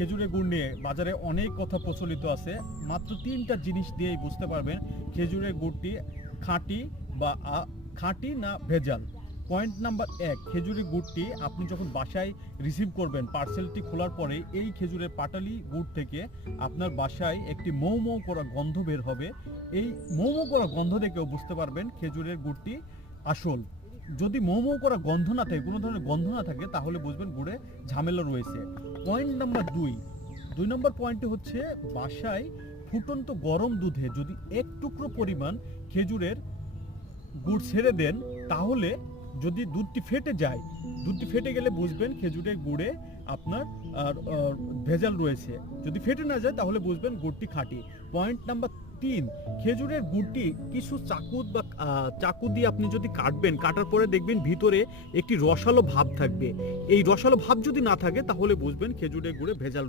খেজুরের গুড় নিয়ে বাজারে অনেক কথা প্রচলিত আছে। মাত্র 3টা জিনিস দিয়েই বুঝতে পারবেন খেজুরের গুড়টি খাঁটি বা খাঁটি না ভেজাল। পয়েন্ট নাম্বার 1, খেজুরের গুড়টি আপনি যখন বাসায় রিসিভ করবেন, পার্সেলটি খোলার পরে এই খেজুরের পাটালি গুড় থেকে আপনার বাসায় একটি মৌ মৌ করা গন্ধ বের হবে। এই মৌ মৌ করা গন্ধ দেখেও বুঝতে পারবেন খেজুরের গুড়টি আসল। যদি মৌ মৌ করা গন্ধ না থাকে, কোনো ধরনের গন্ধ না থাকে, তাহলে বুঝবেন গুড়ে ঝামেলা রয়েছে। পয়েন্ট নাম্বার 2 নম্বর পয়েন্টটি হচ্ছে বাসায় ফুটন্ত গরম দুধে যদি এক টুকরো পরিমাণ খেজুরের গুড় ছেড়ে দেন, তাহলে যদি দুধটি ফেটে যায়, দুধটি ফেটে গেলে বুঝবেন খেজুরের গুড়ে আপনার ভেজাল রয়েছে। যদি ফেটে না যায় তাহলে বুঝবেন গুড়টি খাঁটি। পয়েন্ট নাম্বার 3, খেজুরের গুড়টি কিছু চাকু দিয়ে আপনি যদি কাটবেন, কাটার পরে দেখবেন ভিতরে একটি রসালো ভাব থাকবে। এই রসালো ভাব যদি না থাকে তাহলে বুঝবেন খেজুরের গুড়ে ভেজাল রয়েছে।